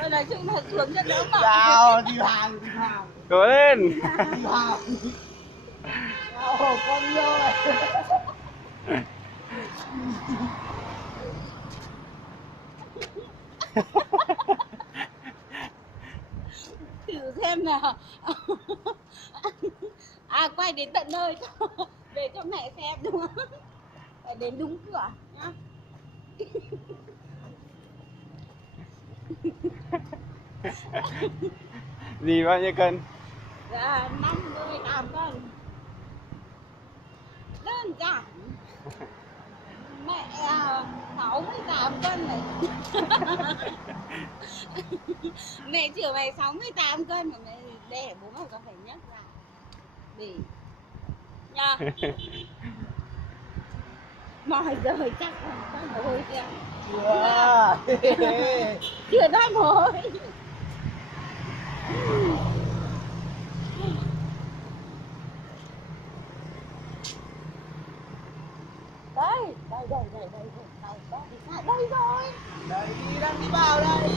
Thôi nói chung là xuống cho đỡ mỏi. Nào, đi hàng, đi hàng. Cố lên. Đi hàng. Nào, con yêu này. Thử xem nào. À, quay đến tận nơi cho về cho mẹ xem đúng không? Phải đến đúng cửa nhá. Gì bao nhiêu cân? Dạ, 58 cân. Đơn giản. Mẹ 68 cân này. Mẹ chữa mày 68 cân mà mẹ đẻ bố mày còn phải nhấc ra để nha. Mỏi rồi chắc là con mồ hôi chưa? Chưa. Chưa đói mồ hôi. Đây, đây, đây, đây, đây, đây, đây, đây rồi. Đấy, đang đi vào đây.